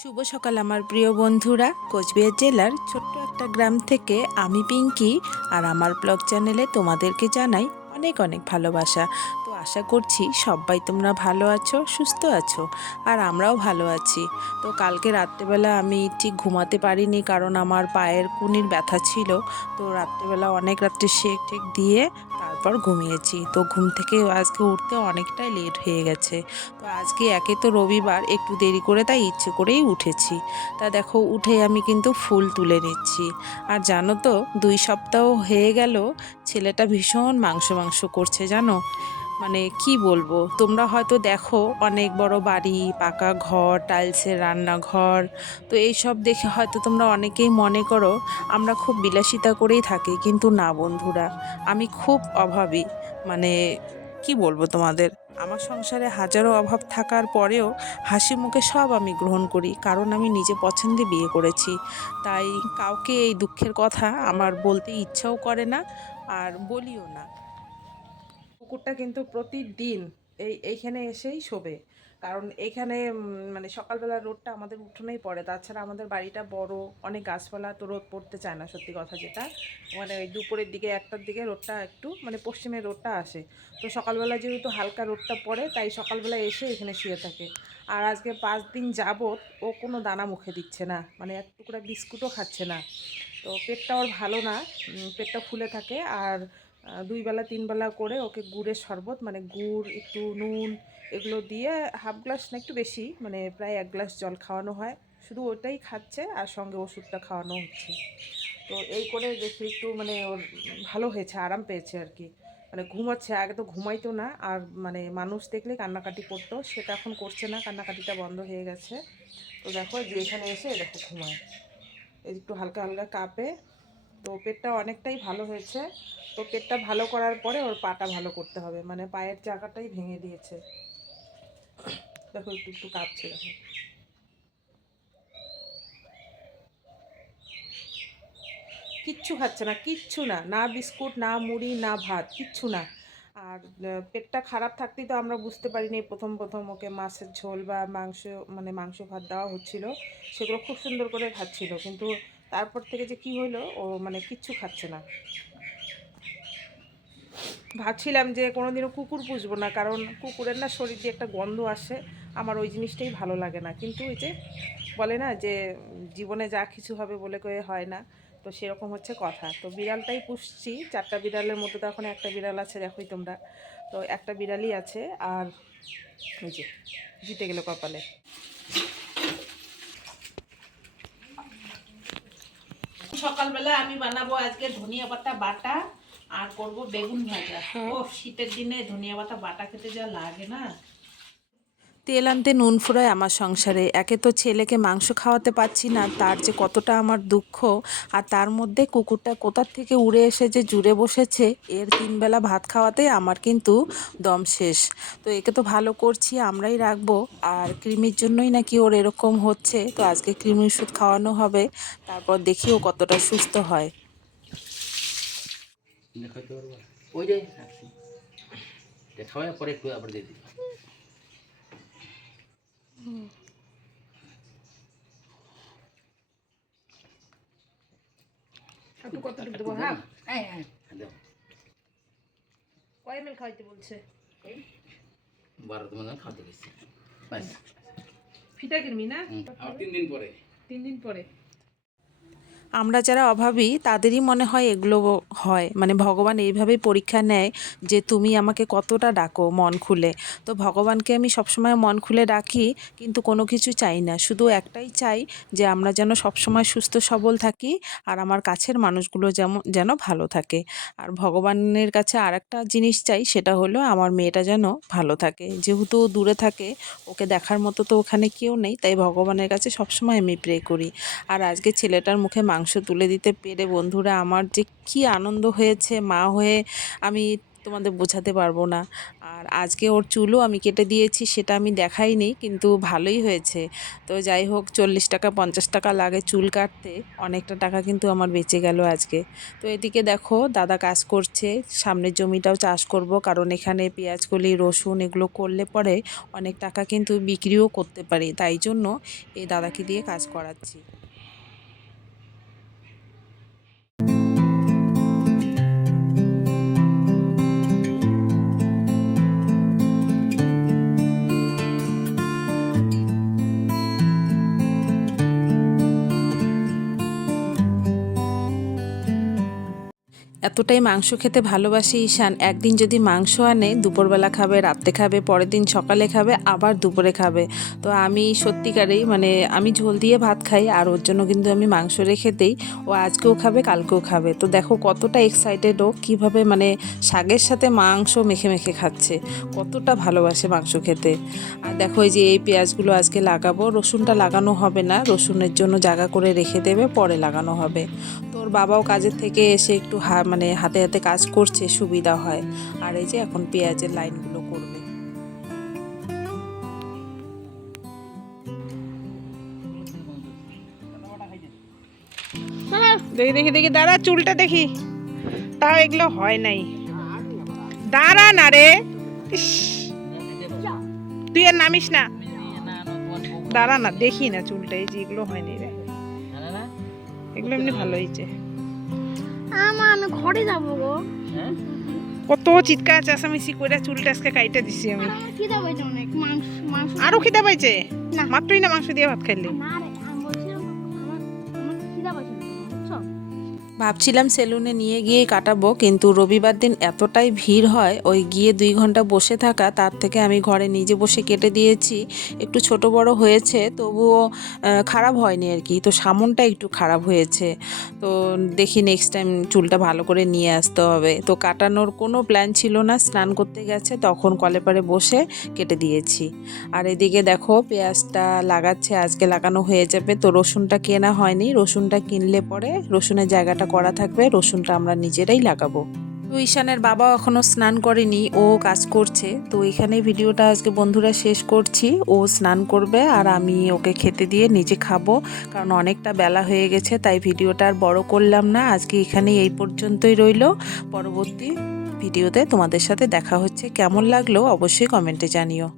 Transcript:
শুভ সকাল আমার প্রিয় বন্ধুরা। কোচবিহার জেলার ছোট্ট একটা গ্রাম থেকে আমি পিঙ্কি আর আমার ব্লগ চ্যানেলে তোমাদেরকে জানাই অনেক অনেক ভালোবাসা। তো আশা করছি সবাই তোমরা ভালো আছো, সুস্থ আছো আর আমরাও ভালো আছি। তো কালকে রাত্রেবেলা আমি ঠিক ঘুমাতে পারিনি কারণ আমার পায়ের কুনির ব্যথা ছিল। তো রাত্রেবেলা অনেক রাত্রে শেক টেক দিয়ে তারপর ঘুমিয়েছি। তো ঘুম থেকে আজকে উঠতে অনেকটাই লেট হয়ে গেছে। তো আজকে একে তো রবিবার, একটু দেরি করে তাই ইচ্ছে করেই উঠেছি। তা দেখো, উঠে আমি কিন্তু ফুল তুলে নিচ্ছি। আর জানো তো, দুই সপ্তাহ হয়ে গেল, ছেলেটা ভীষণ মাংস মাংস করছে, জানো? মানে কি বলব? তোমরা হয়তো দেখো অনেক বড় বাড়ি, পাকা ঘর, টাইলসের রান্নাঘর। তো এই সব দেখে হয়তো তোমরা অনেকেই মনে করো আমরা খুব বিলাসিতা করেই থাকি, কিন্তু না বন্ধুরা, আমি খুব অভাবী। মানে কি বলব তোমাদের? আমার সংসারে হাজারো অভাব থাকার পরেও হাসি মুখে সব আমি গ্রহণ করি, কারণ আমি নিজে পছন্দে বিয়ে করেছি। তাই কাউকে এই দুঃখের কথা আমার বলতে ইচ্ছাও করে না আর বলিও না। কুকুরটা কিন্তু প্রতিদিন এই এইখানে এসেই শোবে। কারণ এইখানে উম, মানে সকালবেলা রোদটা আমাদের উঠোনেই পড়ে। তাছাড়া আমাদের বাড়িটা বড় অনেক গাছপালা তো রোদ পড়তে চায় না সত্যি কথা যেটা। মানে ওই দুপুরের দিকে একটার দিকে রোদটা একটু মানে পশ্চিমে রোদটা আসে। তো সকালবেলা যেহেতু হালকা রোদটা পড়ে তাই সকালবেলা এসে এখানে শুয়ে থাকে। আর আজকে পাঁচ দিন যাবত ও কোনো দানা মুখে দিচ্ছে না মানে এক টুকরা বিস্কুটও খাচ্ছে না। তো পেটটা ওর ভালো না পেটটা ফুলে থাকে। আর দুই বেলা, তিন বেলা করে ওকে গুড়ের শরবত মানে গুড়, একটু নুন এগুলো দিয়ে হাফ গ্লাস না একটু বেশি মানে প্রায় এক গ্লাস জল খাওয়ানো হয়। শুধু ওটাই খাচ্ছে আর সঙ্গে ওষুধটা খাওয়ানো হচ্ছে। তো এই করে দেখি একটু মানে ওর ভালো হয়েছে, আরাম পেয়েছে আর কি। মানে ঘুমাচ্ছে, আগে তো ঘুমাইতো না, আর মানে মানুষ দেখলে কান্নাকাটি করতো, সেটা এখন করছে না, কান্নাকাটিটা বন্ধ হয়ে গেছে। তো দেখো যে এখানে এসে দেখো ঘুমায়। একটু হালকা হালকা কাঁপে। তো পেটটা অনেকটাই ভালো হয়েছে। তো পেটটা ভালো করার পরে ওর পাটা ভালো করতে হবে। মানে পায়ের চাকাটাই ভেঙে দিয়েছে। দেখো, একটু একটু কাঁপছে, দেখো। কিচ্ছু খাচ্ছে না, কিচ্ছু না। না বিস্কুট, না মুড়ি, না ভাত, কিচ্ছু না। আর পেটটা খারাপ থাকতেই তো আমরা বুঝতে পারিনি প্রথম প্রথম ওকে মাছের ঝোল বা মাংস মানে মাংস ভাত দেওয়া হচ্ছিল। সেগুলো খুব সুন্দর করে খাচ্ছিল। কিন্তু তারপর থেকে যে কি হলো ও মানে কিচ্ছু খাচ্ছে না। ভাবছিলাম যে কোনোদিনও কুকুর পুষবো না, কারণ কুকুরের না শরীর দিয়ে একটা গন্ধ আসে, আমার ওই জিনিসটাই ভালো লাগে না। কিন্তু ওই যে বলে না যে জীবনে যা কিছু হবে বলে কয়ে হয় না, তো সেরকম হচ্ছে কথা। তো বিড়ালটাই পুষছি, চারটা বিড়ালের মধ্যে তো এখন একটা বিড়াল আছে, দেখোই তোমরা। তো একটা বিড়ালই আছে, আর ওই যে, জিতে গেল কপালে। সকালবেলা আমি বানাবো আজকে ধনিয়া পাতা বাটা আর করব বেগুন ভাজা। ও শীতের দিনে ধনিয়া পাতা বাটা খেতে যা লাগে না। তেল আনতে নুন ফুরায় আমার সংসারে। একে তো ছেলেকে মাংস খাওয়াতে পারছি না, তার যে কতটা আমার দুঃখ, আর তার মধ্যে কুকুরটা কোথার থেকে উড়ে এসে যে জুড়ে বসেছে, এর তিনবেলা ভাত খাওয়াতে আমার কিন্তু দম শেষ। তো একে তো ভালো করছি, আমরাই রাখব, আর ক্রিমির জন্যই নাকি ওর এরকম হচ্ছে। তো আজকে কৃমি ওষুধ খাওয়ানো হবে, তারপর দেখি ও কতটা সুস্থ হয়। ওই যে পরে একটু আবার দিয়ে দিই। একটু কত দেবো? হ্যাঁ হ্যাঁ দাও কয় মেল খাইতে বলছে? বারো খাওয়াতে গেছি ফিটা কিনবি না? তিন দিন পরে। তিন দিন পরে। আমরা যারা অভাবী, তাদেরই মনে হয় এগুলো হয়। মানে ভগবান এইভাবেই পরীক্ষা নেয় যে তুমি আমাকে কতটা ডাকো মন খুলে। তো ভগবানকে আমি সবসময় মন খুলে ডাকি, কিন্তু কোনো কিছু চাই না। শুধু একটাই চাই যে আমরা যেন সবসময় সুস্থ, সবল থাকি আর আমার কাছের মানুষগুলো যেমন, যেন ভালো থাকে। আর ভগবানের কাছে আর একটা জিনিস চাই, সেটা হলো আমার মেয়েটা যেন ভালো থাকে। যেহেতু দূরে থাকে, ওকে দেখার মতো তো ওখানে কেউ নেই, তাই ভগবানের কাছে সবসময় আমি প্রে করি। আর আজকে ছেলেটার মুখে মাংস তুলে দিতে পেরে বন্ধুরা আমার যে কি আনন্দ হয়েছে, মা হয়ে আমি তোমাদের বোঝাতে পারব না। আর আজকে ওর চুলও আমি কেটে দিয়েছি, সেটা আমি দেখাইনি, কিন্তু ভালোই হয়েছে। তো যাই হোক, চল্লিশ টাকা, পঞ্চাশ টাকা লাগে চুল কাটতে, অনেকটা টাকা কিন্তু আমার বেঁচে গেল আজকে। তো এদিকে দেখো, দাদা কাজ করছে, সামনের জমিটাও চাষ করব, কারণ এখানে পেঁয়াজকলি, রসুন এগুলো করলে পরে অনেক টাকা কিন্তু বিক্রিও করতে পারি, তাই জন্য এই দাদাকে দিয়ে কাজ করাচ্ছি। এতটাই মাংস খেতে ভালোবাসে ঈশান। একদিন যদি মাংস আনে, দুপুরবেলা খাবে, রাত্রে খাবে, পরের দিন সকালে খাবে, আবার দুপুরে খাবে। তো আমি সত্যিকারেই মানে আমি ঝোল দিয়ে ভাত খাই, আর ওর জন্য কিন্তু আমি মাংস রেখে দিই। ও আজকেও খাবে, কালকেও খাবে। তো দেখো কতটা এক্সাইটেড ও, কীভাবে মানে শাকের সাথে মাংস মেখে মেখে খাচ্ছে। কতটা ভালোবাসে মাংস খেতে। আর দেখো এই যে এই পেঁয়াজগুলো আজকে লাগাবো, রসুনটা লাগানো হবে না। রসুনের জন্য জায়গা করে রেখে দেবে, পরে লাগানো হবে। তোর বাবাও কাজের থেকে এসে একটু হা মানে হাতে হাতে কাজ করছে, সুবিধা হয়। আর এই যে এখন পেঁয়াজের লাইনগুলো করবে। দেখি দেখি দেখি, দাঁড়া, চুলটা দেখি। তাও এগুলো হয় নাই। দাঁড়া না রে। তুই আর নামিস না। দাঁড়া না, দেখি না চুলটা, এই যে এগুলো হয়নি রে। এগুলো এমনি ভালো হয়েছে। আমি ঘরে যাব গো। কত চিৎকার চেঁচামেচি করে চুলটা আজকে কাইটা দিছি আমি। আমার পাইছে অনেক মাংস মাংস আরও খিদা পাইছে? না। মাত্রই না মাংস দিয়ে ভাত খাইলি? ভাবছিলাম সেলুনে নিয়ে গিয়ে কাটাবো, কিন্তু রবিবার দিন এতটাই ভিড় হয়, ওই গিয়ে দুই ঘণ্টা বসে থাকা, তার থেকে আমি ঘরে নিজে বসে কেটে দিয়েছি। একটু ছোট বড় হয়েছে, তবুও খারাপ হয়নি আর কি। তো সামনটা একটু খারাপ হয়েছে। তো দেখি নেক্সট টাইম চুলটা ভালো করে নিয়ে আসতে হবে। তো কাটানোর কোনো প্ল্যান ছিল না, স্নান করতে গেছে, তখন কলে পারে বসে কেটে দিয়েছি। আর এদিকে দেখো, পেঁয়াজটা লাগাচ্ছে, আজকে লাগানো হয়ে যাবে, তো রসুনটা কেনা হয়নি। রসুনটা কিনলে পরে, রসুনের জায়গাটা করা থাকবে, রসুনটা আমরা নিজেরাই লাগাবো। তো ঈশানের বাবা এখনও স্নান করেনি, ও কাজ করছে। তো এখানে ভিডিওটা আজকে বন্ধুরা শেষ করছি। ও স্নান করবে আর আমি ওকে খেতে দিয়ে নিজে খাব, কারণ অনেকটা বেলা হয়ে গেছে, তাই ভিডিওটা আর বড় করলাম না। আজকে এখানে এই পর্যন্তই রইল। পরবর্তী ভিডিওতে তোমাদের সাথে দেখা হচ্ছে। কেমন লাগল অবশ্যই কমেন্টে জানিও।